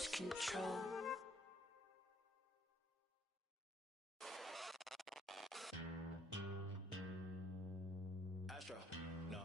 lose control. Astro, no.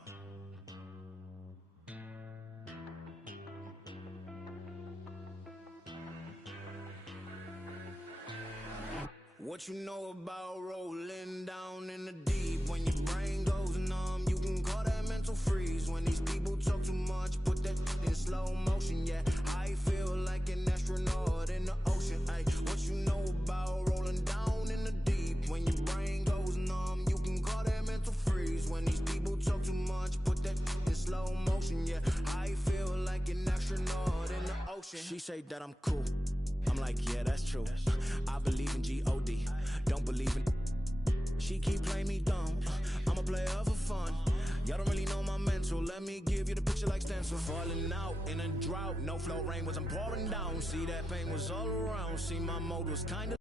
What you know about rolling down in the deep? When your brain goes numb, you can call that mental freeze. When these people talk too much, put that in slow motion. Yeah, I feel like an astronaut in the ocean. Ay, what you know about rolling down in the deep? When your brain goes numb, you can call that mental freeze. When these people talk too much, put that in slow motion. Yeah, I feel like an astronaut in the ocean. She say that I'm cool. I'm like, yeah, that's true. I believe in G-O-D, don't believe in. She keep playing me dumb. I'm a player for fun. Y'all don't really know my mental. Let me give you the picture like stencil. Falling out in a drought. No flow, rain wasn't pouring down. See, that pain was all around. See, my mode was kinda.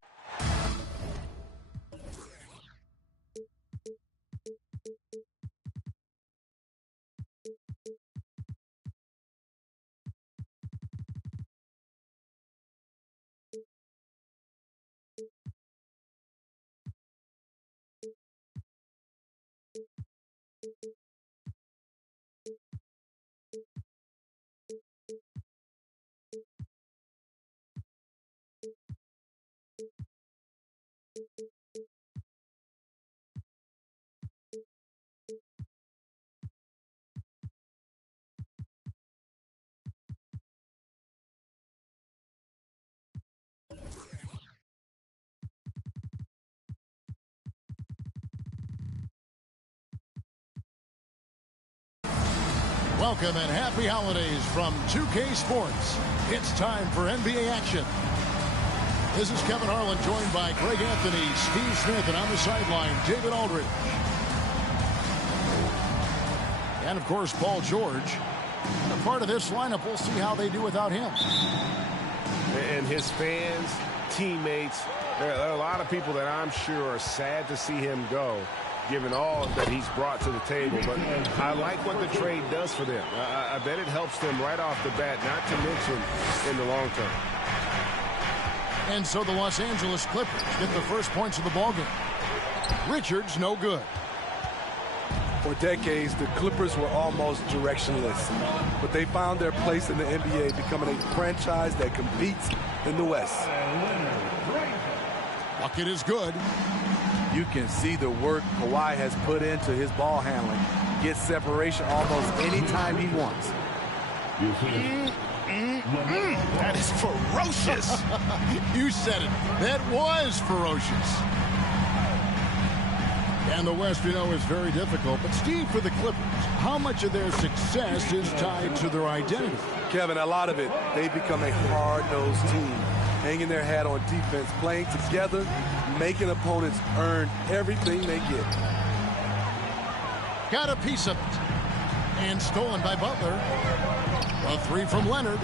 Welcome and happy holidays from 2K Sports. It's time for NBA action. This is Kevin Harlan, joined by Greg Anthony, Steve Smith, and on the sideline, David Aldridge. And, of course, Paul George. A part of this lineup, we'll see how they do without him. And his fans, teammates, there are a lot of people that I'm sure are sad to see him go, given all that he's brought to the table. But I like what the trade does for them. I bet it helps them right off the bat, not to mention in the long term. And so the Los Angeles Clippers get the first points of the ballgame. Richards, no good. For decades, the Clippers were almost directionless, but they found their place in the NBA, becoming a franchise that competes in the West. Bucket is good. You can see the work Kawhi has put into his ball handling. Gets separation almost anytime he wants. That is ferocious. You said it. That was ferocious. And the West, we know, is very difficult. But, Steve, for the Clippers, how much of their success is tied to their identity? Kevin, a lot of it. They become a hard-nosed team, hanging their hat on defense, playing together, making opponents earn everything they get. Got a piece of it. And stolen by Butler. A three from Leonard.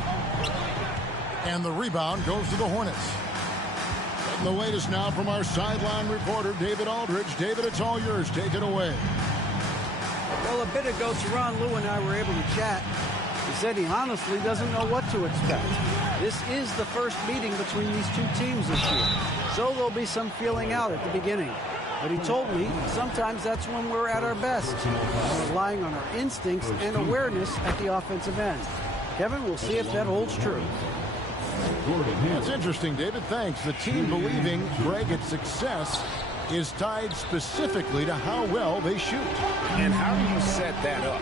And the rebound goes to the Hornets. And the latest now from our sideline reporter, David Aldridge. David, it's all yours. Take it away. Well, a bit ago, Tyronn Lue and I were able to chat. He said he honestly doesn't know what to expect. This is the first meeting between these two teams this year, so there'll be some feeling out at the beginning. But he told me sometimes that's when we're at our best, relying on our instincts and awareness at the offensive end. Kevin, we'll see if that holds true. That's interesting, David. Thanks. The team believing, Greg, its success is tied specifically to how well they shoot. And how do you set that up?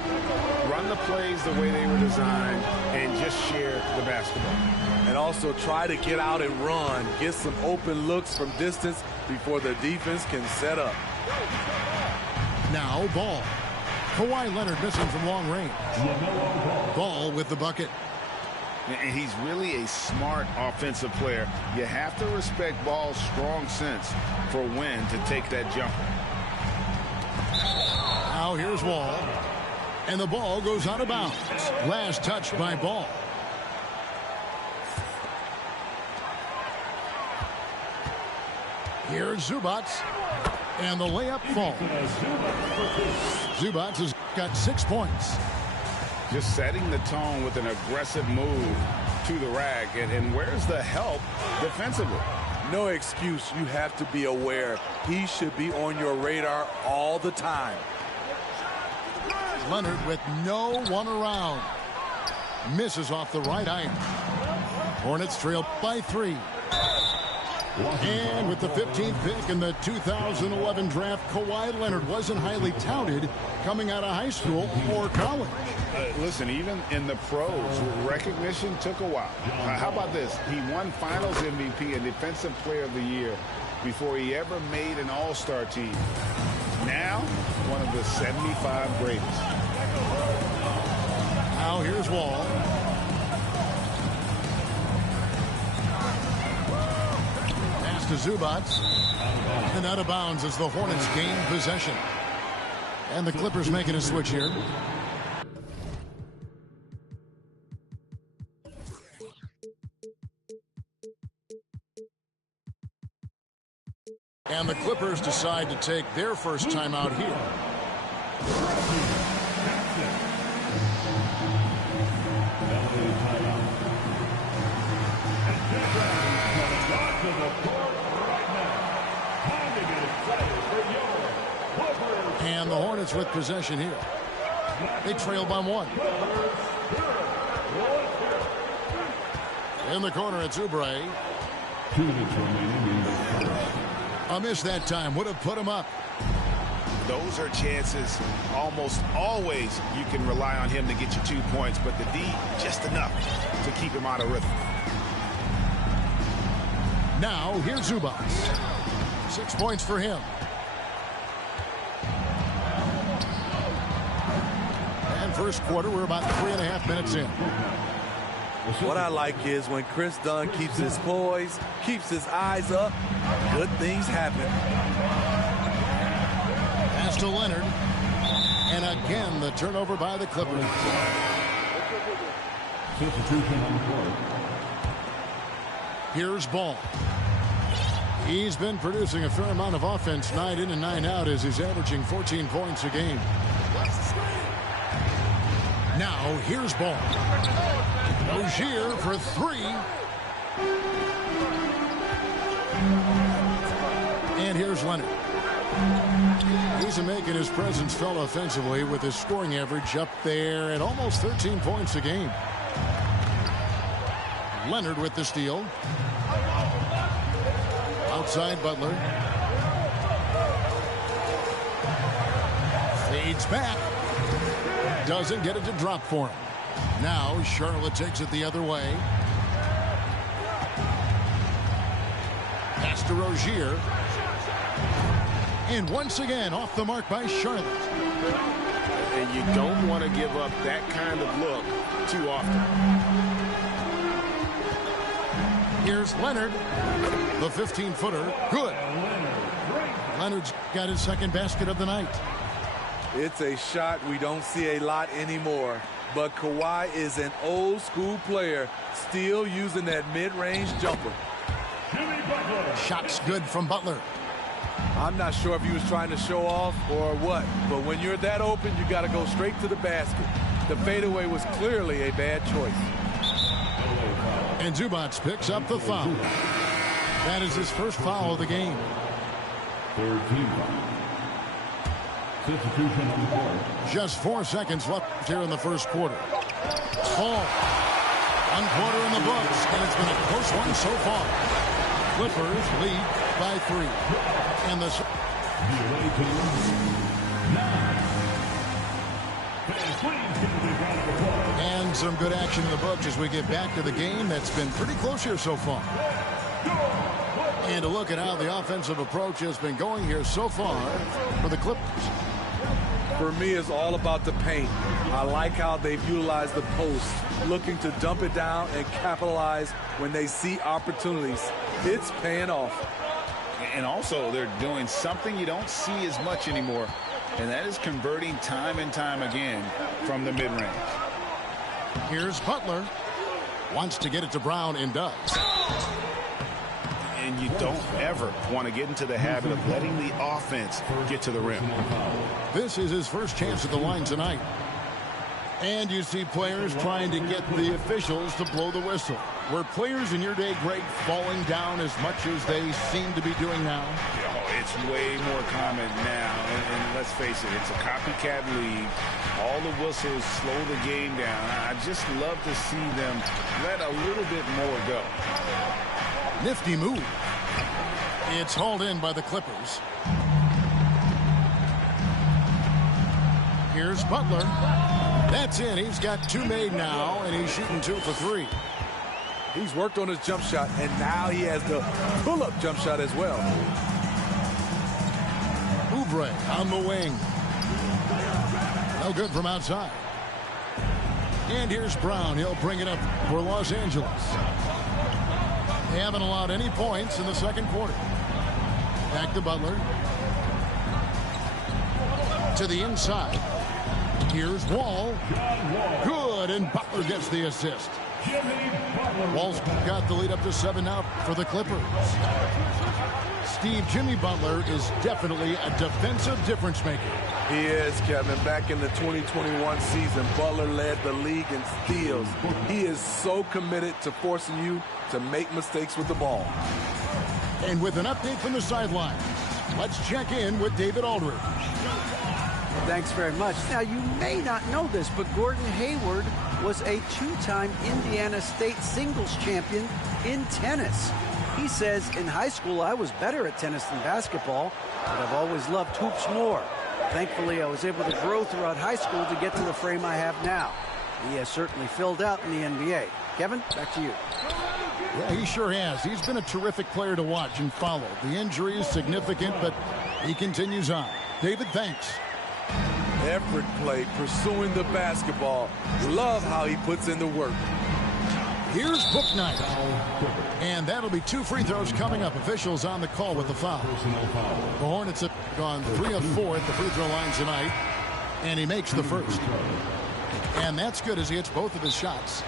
Run the plays the way they were designed and just share the basketball. And also try to get out and run, get some open looks from distance before the defense can set up. Now Ball. Kawhi Leonard missing from long range. Ball with the bucket. And he's really a smart offensive player. You have to respect Ball's strong sense for when to take that jumper. Now here's Wall. And the ball goes out of bounds. Last touch by Ball. Here's Zubac. And the layup falls. Zubac has got 6 points. Just setting the tone with an aggressive move to the rack. And where's the help defensively? No excuse. You have to be aware. He should be on your radar all the time. Leonard with no one around. Misses off the right iron. Hornets trail by 3. And with the 15th pick in the 2011 draft, Kawhi Leonard wasn't highly touted coming out of high school or college. Listen, even in the pros, recognition took a while. How about this? He won Finals MVP and Defensive Player of the Year before he ever made an All-Star team. Now, one of the 75 greatest. Now here's Wall. Pass to Zubac. And out of bounds as the Hornets gain possession. And the Clippers making a switch here. And the Clippers decide to take their first time out here. And the Hornets with possession here. They trail by 1. In the corner, it's Oubre. 2 minutes remaining in the first. A miss that time would have put him up. Those are chances. Almost always you can rely on him to get you 2 points, but the D just enough to keep him out of rhythm. Now here's Zubac. 6 points for him. And first quarter, we're about 3.5 minutes in. What I like is when Chris Dunn keeps his poise, keeps his eyes up, good things happen. Pass to Leonard. And again, the turnover by the Clippers. Substitution on the court. Here's Ball. He's been producing a fair amount of offense night in and night out as he's averaging 14 points a game. Now, here's Ball. Rozier for 3. And here's Leonard. He's making his presence felt offensively with his scoring average up there at almost 13 points a game. Leonard with the steal. Outside Butler. Fades back. Doesn't get it to drop for him. Now Charlotte takes it the other way. Pass to Rozier. And once again off the mark by Charlotte. And you don't want to give up that kind of look too often. Here's Leonard. The 15-footer. Good. Leonard's got his second basket of the night. It's a shot we don't see a lot anymore. But Kawhi is an old-school player, still using that mid-range jumper. Shot's good from Butler. I'm not sure if he was trying to show off or what, but when you're that open, you got to go straight to the basket. The fadeaway was clearly a bad choice. And Zubac picks up the foul. That is his first foul of the game. Third team foul. Substitution on the court. Just 4 seconds left here in the first quarter. Ball. 1 quarter in the books, and it's been a close one so far. Clippers lead by 3. And the... And some good action in the books as we get back to the game that's been pretty close here so far. And to look at how the offensive approach has been going here so far for the Clippers. For me, it's all about the paint. I like how they've utilized the post, looking to dump it down and capitalize when they see opportunities. It's paying off. And also, they're doing something you don't see as much anymore, and that is converting time and time again from the mid-range. Here's Butler. Wants to get it to Brown and does. And you don't ever want to get into the habit of letting the offense get to the rim. This is his first chance at the line tonight. And you see players trying to get the officials to blow the whistle. Were players in your day, Greg, falling down as much as they seem to be doing now? Oh, it's way more common now. And let's face it, it's a copycat league. All the whistles slow the game down. I just love to see them let a little bit more go. Nifty move. It's hauled in by the Clippers. Here's Butler. That's in. He's got 2 made now, and he's shooting 2 for 3. He's worked on his jump shot, and now he has the pull-up jump shot as well. Oubre on the wing. No good from outside. And here's Brown. He'll bring it up for Los Angeles. They haven't allowed any points in the second quarter. Back to Butler. To the inside. Here's Wall. Good, and Butler gets the assist. Wall's got the lead up to 7 now for the Clippers. Jimmy Butler is definitely a defensive difference maker. He is, Kevin. Back in the 2021 season, Butler led the league in steals. He is so committed to forcing you to make mistakes with the ball. And with an update from the sideline, let's check in with David Aldridge. Thanks very much. Now, you may not know this, but Gordon Hayward was a 2-time Indiana State singles champion in tennis. He says, in high school, I was better at tennis than basketball, but I've always loved hoops more. Thankfully, I was able to grow throughout high school to get to the frame I have now. He has certainly filled out in the NBA. Kevin, back to you. Yeah, he sure has. He's been a terrific player to watch and follow. The injury is significant, but he continues on. David, thanks. Effort play, pursuing the basketball. Love how he puts in the work. Here's Bouknight. And that'll be 2 free throws coming up. Officials on the call with the foul. The Hornets have gone 3 of 4 at the free throw line tonight. And he makes the first. And that's good as he hits both of his shots.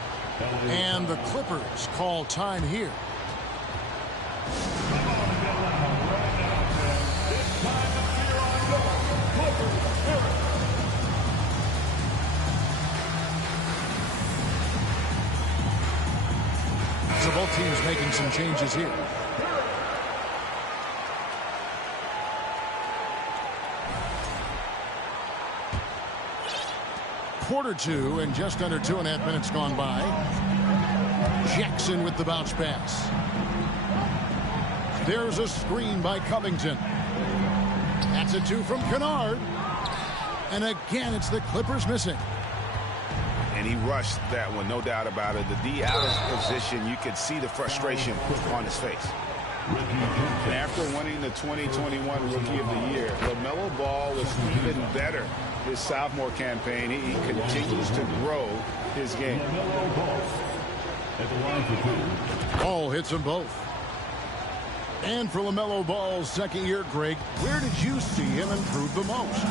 And the Clippers call time here. So both teams making some changes here. Quarter 2 and just under 2.5 minutes gone by. Jackson with the bounce pass. There's a screen by Covington. That's a 2 from Kennard. And again, it's the Clippers missing. And he rushed that one, no doubt about it. The D out of position, you could see the frustration on his face. And after winning the 2021 Rookie of the Year, LaMelo Ball was even better his sophomore campaign. He continues to grow his game. Ball hits them both. And for LaMelo Ball's second year, Greg, where did you see him improve the most?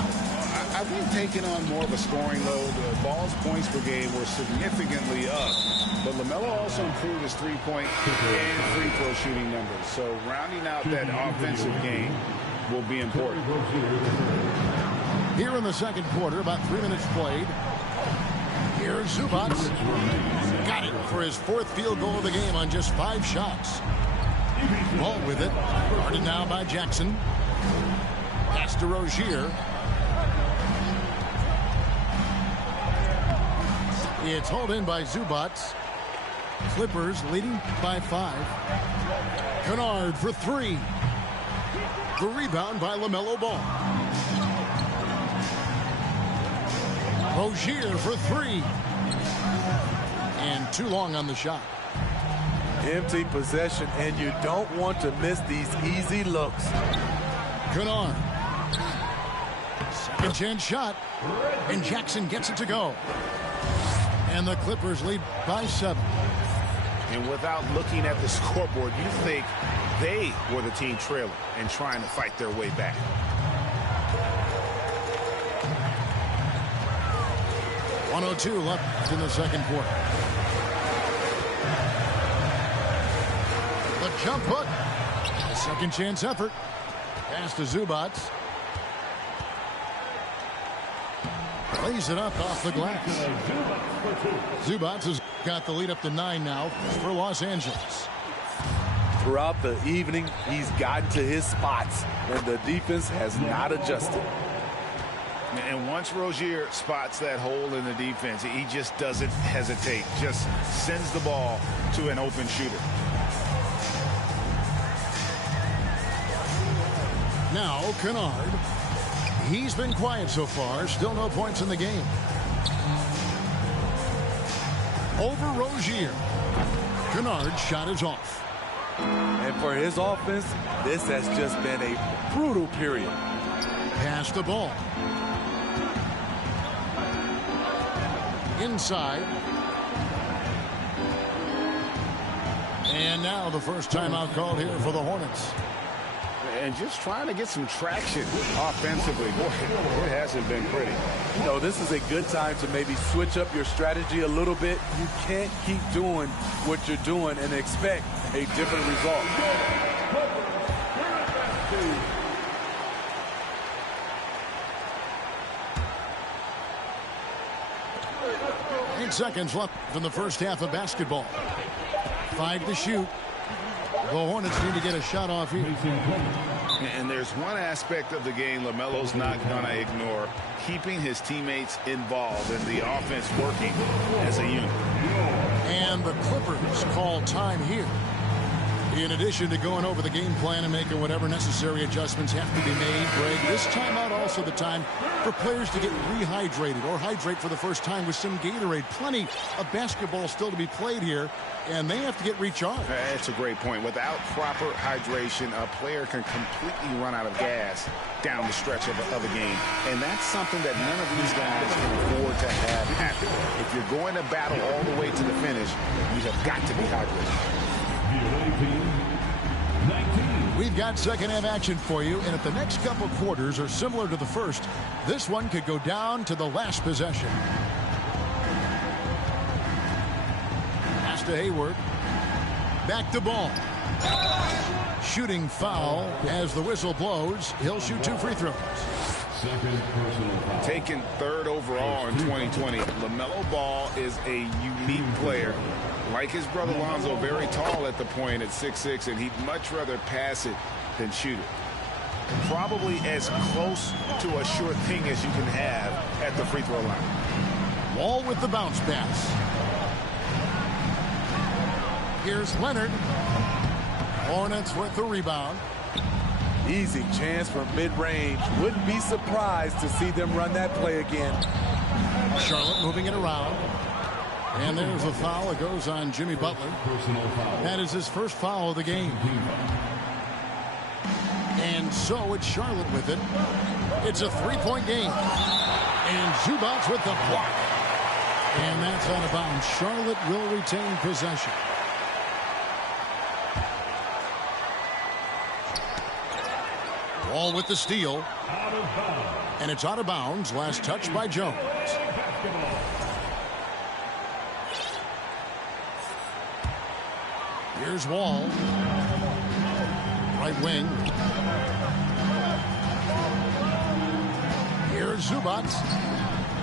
I think taking on more of a scoring load. Ball's points per game were significantly up. But LaMelo also improved his three-point and free throw shooting numbers. So rounding out that offensive game will be important. Here in the second quarter, about 3 minutes played. Here's Zubac. Got it for his 4th field goal of the game on just 5 shots. Ball with it. Guarded now by Jackson. Pass to Rozier. It's hauled in by Zubac. Clippers leading by 5. Kennard for 3. The rebound by LaMelo Ball. Rozier for 3. And too long on the shot. Empty possession, and you don't want to miss these easy looks. Kennard. Second chance shot. And Jackson gets it to go. And the Clippers lead by 7. And without looking at the scoreboard, you think they were the team trailing and trying to fight their way back. .102 left in the second quarter. The jump hook. A second chance effort. Pass to Zubac. lays it up off the glass. Zubats has got the lead up to 9 now for Los Angeles. Throughout the evening, he's gotten to his spots, and the defense has not adjusted. And once Rozier spots that hole in the defense, he just doesn't hesitate. Just sends the ball to an open shooter. Now Kennard. He's been quiet so far. Still no points in the game. Over Rozier. Kennard's shot is off. And for his offense, this has just been a brutal period. Pass the ball. Inside. And now the first timeout called here for the Hornets. And just trying to get some traction offensively. Boy, it hasn't been pretty. You know, this is a good time to maybe switch up your strategy a little bit. You can't keep doing what you're doing and expect a different result. 8 seconds left in the first half of basketball. 5 to shoot. The Hornets need to get a shot off here. And there's one aspect of the game LaMelo's not going to ignore. Keeping his teammates involved and the offense working as a unit. And the Clippers call time here. In addition to going over the game plan and making whatever necessary adjustments have to be made, Greg, this timeout also the time for players to get rehydrated or hydrate for the first time with some Gatorade. Plenty of basketball still to be played here, and they have to get recharged. That's a great point. Without proper hydration, a player can completely run out of gas down the stretch of a game. And that's something that none of these guys can afford to have happen. If you're going to battle all the way to the finish, you have got to be hydrated. We've got second half action for you, and if the next couple quarters are similar to the first, this one could go down to the last possession. Pass to Hayward. Back to ball. Shooting foul as the whistle blows. He'll shoot 2 free throws. Taken third overall in 2020, LaMelo Ball is a unique player. Like his brother Lonzo, very tall at the point at 6'6", and he'd much rather pass it than shoot it. Probably as close to a sure thing as you can have at the free throw line. Wall with the bounce pass. Here's Leonard. Hornets with the rebound. Easy chance from mid-range. Wouldn't be surprised to see them run that play again. Charlotte moving it around. And there's a foul. It goes on Jimmy Butler. That is his first foul of the game. And so it's Charlotte with it. It's a 3-point game. And Zubats with the block. And that's out of bounds. Charlotte will retain possession. Wall with the steal. And it's out of bounds. Last touch by Jones. Here's Wall. Right wing. Here's Zubats.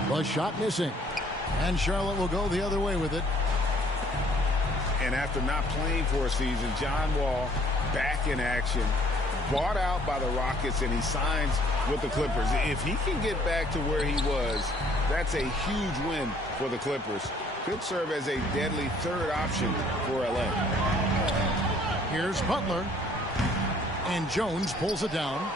The shot missing. And Charlotte will go the other way with it. And after not playing for a season, John Wall back in action. Bought out by the Rockets, and he signs with the Clippers. If he can get back to where he was, that's a huge win for the Clippers. Could serve as a deadly third option for LA. Here's Butler. And Jones pulls it down.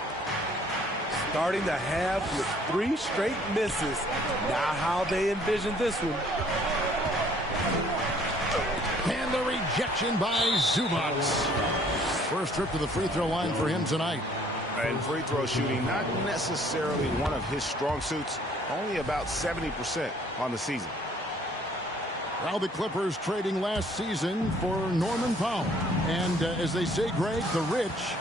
Starting the half with 3 straight misses. Now how they envision this one. And the rejection by Zubats. First trip to the free throw line for him tonight. And free throw shooting, not necessarily one of his strong suits. Only about 70% on the season. Well, the Clippers trading last season for Norman Powell. And as they say, Greg, the rich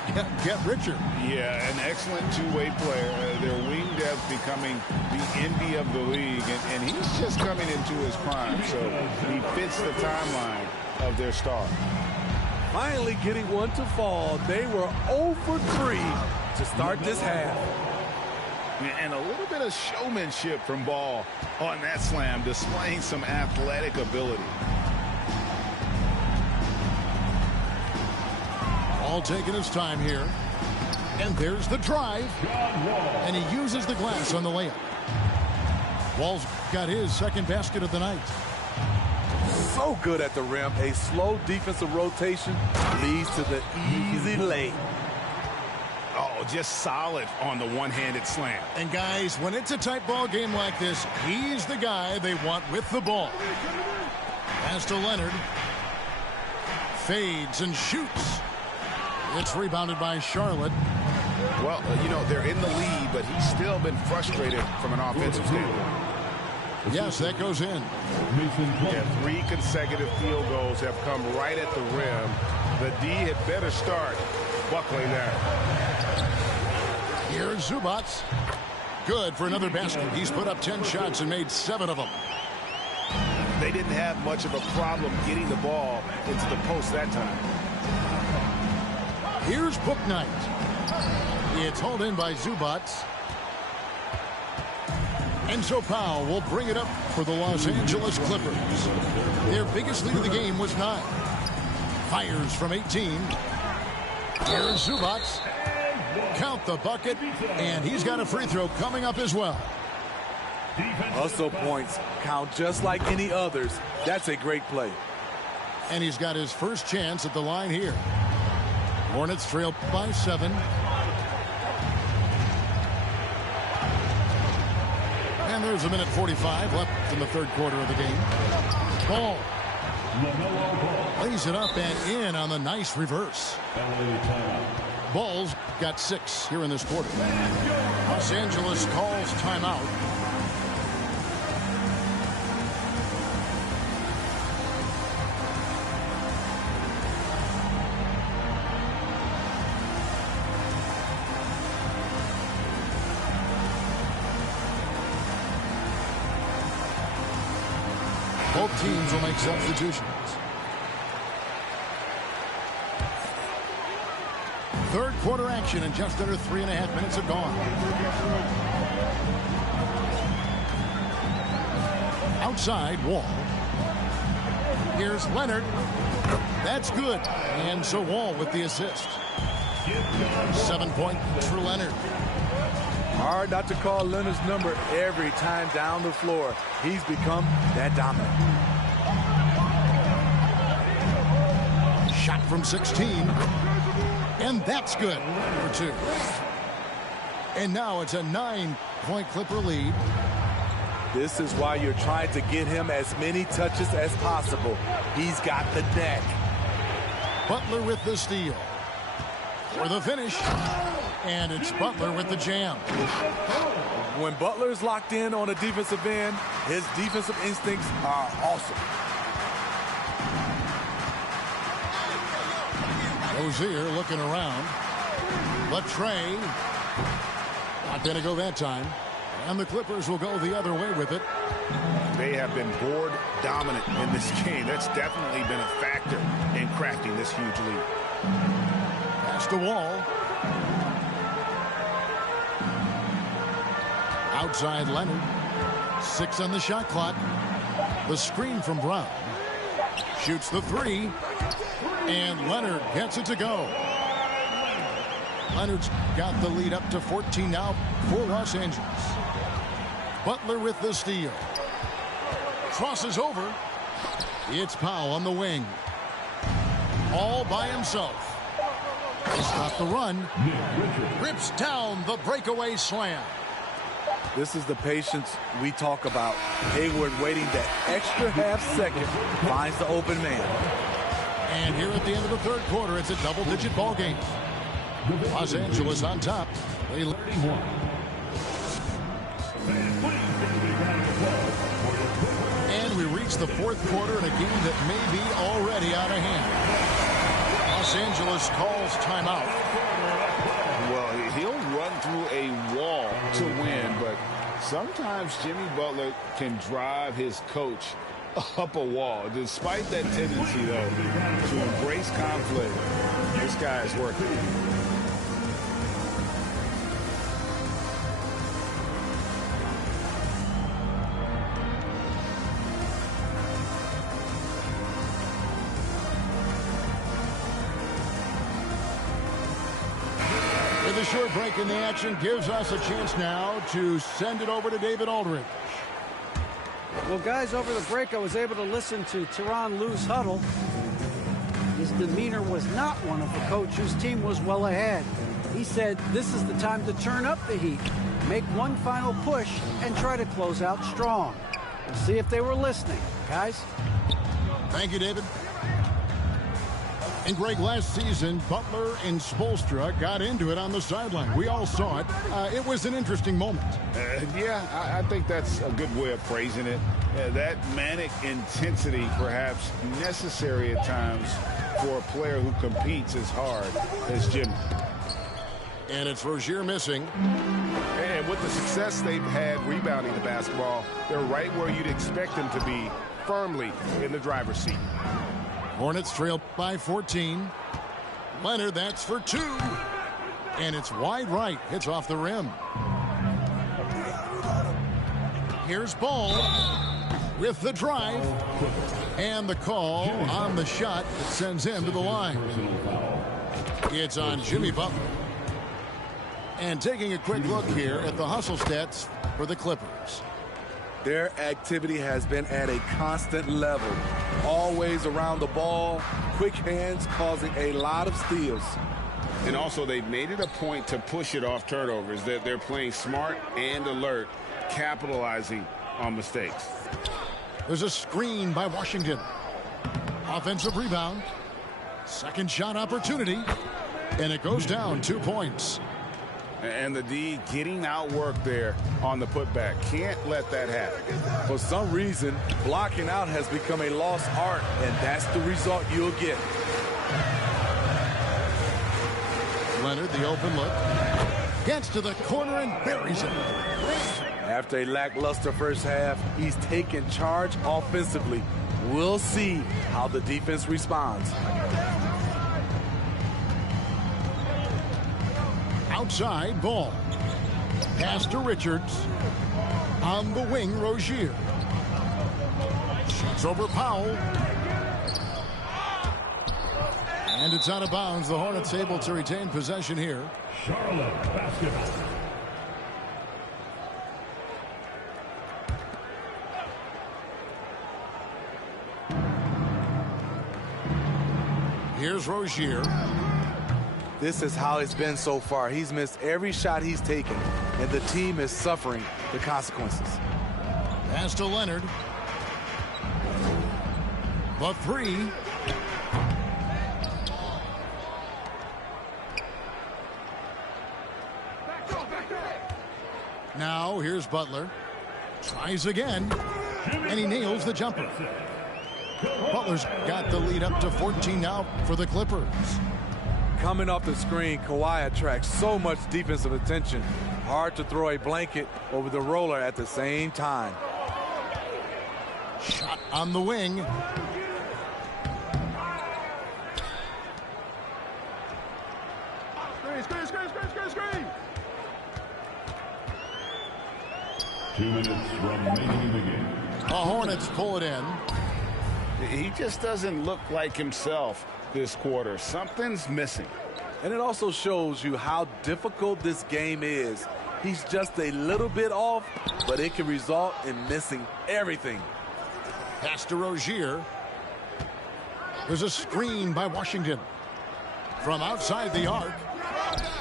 get richer. Yeah, an excellent two-way player. Their wing depth becoming the envy of the league. And he's just coming into his prime. So he fits the timeline of their star. Finally getting one to fall. They were 0 for 3 to start this half. And a little bit of showmanship from Ball on that slam, displaying some athletic ability. All taking his time here. And there's the drive. And he uses the glass on the layup. Wall's got his second basket of the night. So good at the rim. A slow defensive rotation leads to the easy lay. Oh, just solid on the one-handed slam. And guys, when it's a tight ball game like this, he's the guy they want with the ball. Pass to Leonard. Fades and shoots. It's rebounded by Charlotte. Well, you know, they're in the lead, but he's still been frustrated from an offensive standpoint. Yes, that goes in. Yeah, 3 consecutive field goals have come right at the rim. The D had better start buckling there. Here's Zubats. Good for another basket. He's put up 10 shots and made 7 of them. They didn't have much of a problem getting the ball into the post that time. Here's Bouknight. It's hauled in by Zubats. And so Powell will bring it up for the Los Angeles Clippers. Their biggest lead of the game was 9. Fires from 18. Here's Zubats. Count the bucket, and he's got a free throw coming up as well. Hustle points count just like any others. That's a great play. And he's got his first chance at the line here. Hornets trail by 7. And there's a minute 45 left in the third quarter of the game. Ball. Lays it up and in on the nice reverse. Ball's got 6 here in this quarter. Los Angeles calls timeout. Both teams will make substitutions. Third quarter action, and just under 3.5 minutes have gone. Outside, Wall. Here's Leonard. That's good. And so Wall with the assist. 7 points for Leonard. Hard not to call Leonard's number every time down the floor. He's become that dominant. Shot from 16. And that's good for 2. And now it's a 9-point Clipper lead. This is why you're trying to get him as many touches as possible. He's got the neck. Butler with the steal. For the finish. And it's Butler with the jam. When Butler's locked in on a defensive end, his defensive instincts are awesome. Rozier looking around. Latrey. Not going to go that time. And the Clippers will go the other way with it. They have been board dominant in this game. That's definitely been a factor in crafting this huge lead. Pass to Wall. Outside Leonard. 6 on the shot clock. The screen from Brown. Shoots the 3. And Leonard gets it to go. Leonard's got the lead up to 14 now for Los Angeles. Butler with the steal. Crosses over. It's Powell on the wing. All by himself. He stopped the run. Rips down the breakaway slam. This is the patience we talk about. Hayward waiting that extra half second, finds the open man. And here at the end of the third quarter, it's a double-digit ball game. Los Angeles on top. They 31. And we reach the fourth quarter in a game that may be already out of hand. Los Angeles calls timeout. Well, he'll run through a wall to win, but sometimes Jimmy Butler can drive his coach up a wall. Despite that tendency, though, to embrace conflict, this guy is working. With a short break in the action gives us a chance now to send it over to David Aldridge. Well, guys, over the break, I was able to listen to Tyronn Lue's huddle. His demeanor was not one of a coach whose team was well ahead. He said this is the time to turn up the heat, make one final push, and try to close out strong. We'll see if they were listening, guys. Thank you, David. And Greg, last season, Butler and Spoelstra got into it on the sideline. We all saw it. It was an interesting moment. Yeah, I think that's a good way of phrasing it. That manic intensity, perhaps necessary at times for a player who competes as hard as Jimmy. And it's Rozier missing. And with the success they've had rebounding the basketball, they're right where you'd expect them to be, firmly in the driver's seat. Hornets trail by 14. Leonard, that's for 2. And it's wide right. Hits off the rim. Here's Ball with the drive. And the call on the shot that sends him to the line. It's on Jimmy Butler. And taking a quick look here at the hustle stats for the Clippers. Their activity has been at a constant level. Always around the ball, quick hands causing a lot of steals. And also, they've made it a point to push it off turnovers. They're playing smart and alert, capitalizing on mistakes. There's a screen by Washington. Offensive rebound. Second shot opportunity. And it goes down 2 points. And the D getting outworked there on the putback. Can't let that happen. For some reason, blocking out has become a lost art, and that's the result you'll get. Leonard, the open look. Gets to the corner and buries it. After a lackluster first half, he's taken charge offensively. We'll see how the defense responds. Outside Ball. Pass to Richards. On the wing, Rozier. Shoots over Powell. And it's out of bounds. The Hornets able to retain possession here. Charlotte basketball. Here's Rozier. This is how it's been so far. He's missed every shot he's taken, and the team is suffering the consequences. Pass to Leonard. The 3. Now here's Butler. Tries again. And he nails the jumper. Butler's got the lead up to 14 now for the Clippers. Coming off the screen, Kawhi attracts so much defensive attention. Hard to throw a blanket over the roller at the same time. Shot on the wing. Screen. 2 minutes remaining in the game. The Hornets pull it in. He just doesn't look like himself this quarter. Something's missing. And it also shows you how difficult this game is. He's just a little bit off, but it can result in missing everything. Pass to Rozier. There's a screen by Washington. From outside the arc,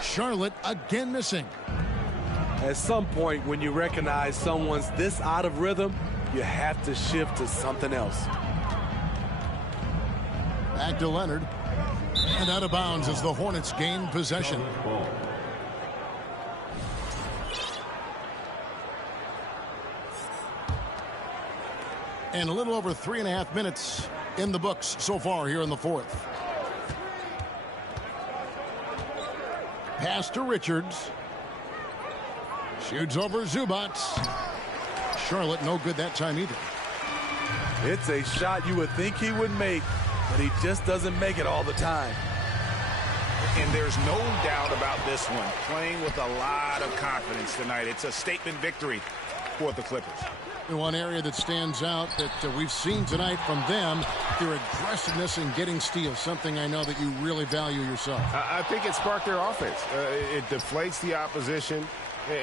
Charlotte again missing. At some point, when you recognize someone's this out of rhythm, you have to shift to something else. Back to Leonard. And out of bounds as the Hornets gain possession. And a little over 3.5 minutes in the books so far here in the fourth. Pass to Richards. Shoots over Zubac. Charlotte no good that time either. It's a shot you would think he would make, but he just doesn't make it all the time. And there's no doubt about this one. Playing with a lot of confidence tonight. It's a statement victory for the Clippers. And one area that stands out that we've seen tonight from them, their aggressiveness in getting steals, something I know that you really value yourself. I think it sparked their offense. It deflates the opposition.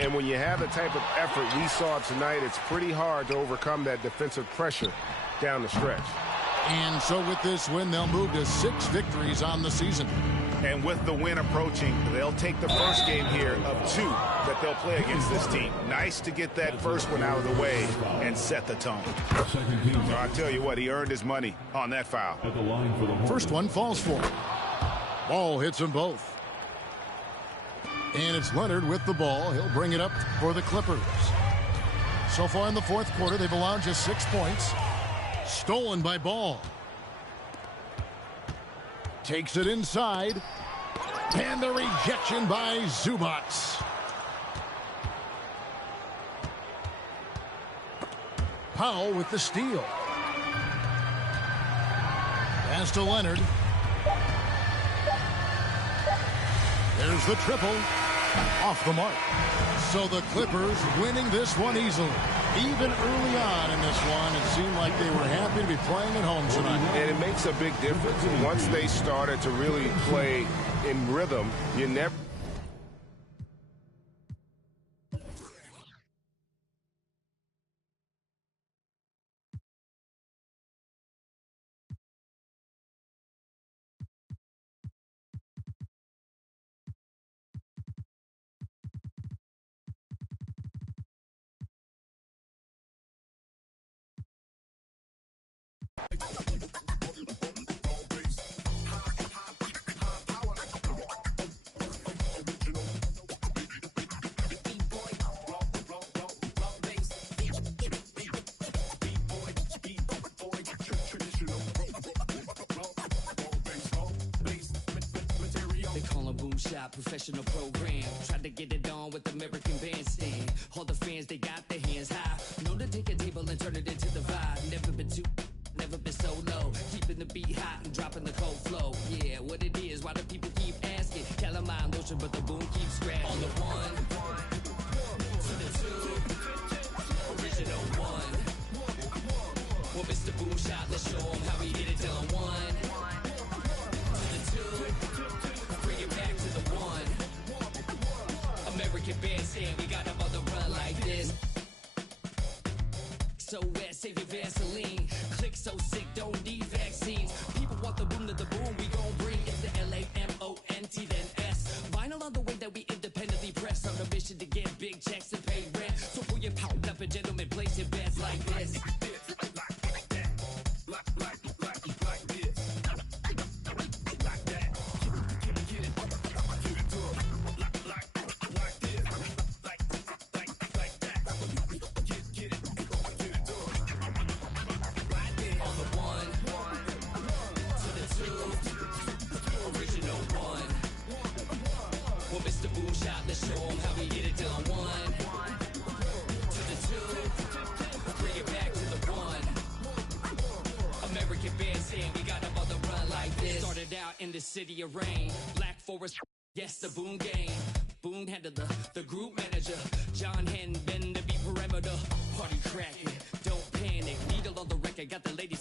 And when you have the type of effort we saw tonight, it's pretty hard to overcome that defensive pressure down the stretch. And so with this win, they'll move to 6 victories on the season. And with the win approaching, they'll take the first game here of 2 that they'll play against this team. Nice to get that first one out of the way and set the tone. So I tell you what, he earned his money on that foul. At the line for the First one falls for him. Ball hits them both. And it's Leonard with the ball. He'll bring it up for the Clippers. So far in the fourth quarter, they've allowed just 6 points. Stolen by Ball. Takes it inside. And the rejection by Zubac. Powell with the steal. Pass to Leonard. There's the triple. Off the mark. So the Clippers winning this one easily. Even early on in this one, it seemed like they were happy to be playing at home tonight. And it makes a big difference. Once they started to really play in rhythm, you never... Professional program, tried to get it on with American Bandstand. All the fans, they got their hands high. Known to take a table and turn it into the vibe. Never been too, never been so low. Keeping the beat hot and dropping the cold flow. Yeah, what it is, why do people keep asking? Calamine lotion, but the boom keeps scratching. On the 1 to the 2, original 1. Well, Mr. Boom Shot, let's show him how he hit it till 1 to the 2. Bring it back to the 1. American Bandstand, we got them on the run like this. So wet, save your Vaseline. Click so sick, don't need vaccines. People want the boom to the boom, we gon' bring it to LAMONT then S. Vinyl on the way that we independently press. On a mission to get big checks and pay rent. So pull your power up and gentlemen, place your bets like this. In the city of rain, Black Forest, yes, the Boom game. Boom handle the group manager. John Henn, bend to be perimeter. Party cracking, don't panic. Needle on the record, got the lady